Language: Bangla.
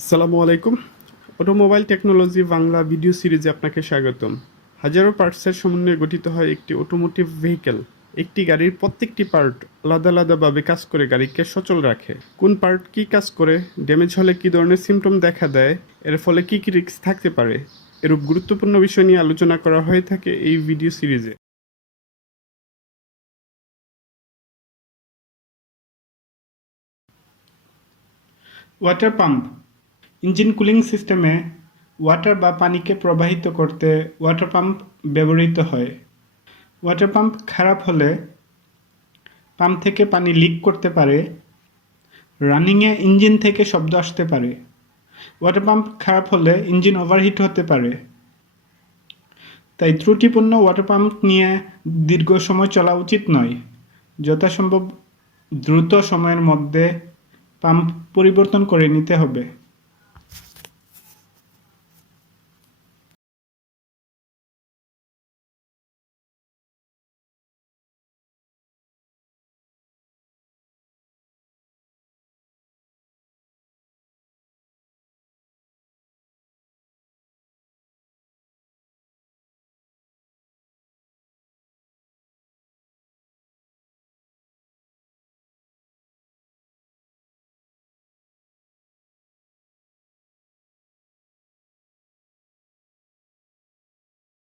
আসসালামু আলাইকুম। অটোমোবাইল টেকনোলজি বাংলা ভিডিও সিরিজে আপনাকে স্বাগতম। হাজারো পার্টসের সমন্বয়ে গঠিত হয় একটি অটোমোটিভ ভেহিকেল। একটি গাড়ির প্রত্যেকটি পার্ট আলাদা আলাদাভাবে কাজ করে গাড়িকে সচল রাখে। কোন পার্ট কী কাজ করে, ড্যামেজ হলে কী ধরনের সিমটম দেখা দেয়, এর ফলে কী কী রিস্ক থাকতে পারে, এরূপ গুরুত্বপূর্ণ বিষয় নিয়ে আলোচনা করা হয়ে থাকে এই ভিডিও সিরিজে। ওয়াটার পাম্প ইঞ্জিন কুলিং সিস্টেমে ওয়াটার বা পানিকে প্রবাহিত করতে ওয়াটার পাম্প ব্যবহৃত হয়। ওয়াটার পাম্প খারাপ হলে পাম্প থেকে পানি লিক করতে পারে, রানিংয়ে ইঞ্জিন থেকে শব্দ আসতে পারে। ওয়াটার পাম্প খারাপ হলে ইঞ্জিন ওভারহিট হতে পারে। তাই ত্রুটিপূর্ণ ওয়াটার পাম্প নিয়ে দীর্ঘ সময় চলা উচিত নয়। যথাসম্ভব দ্রুত সময়ের মধ্যে পাম্প পরিবর্তন করে নিতে হবে।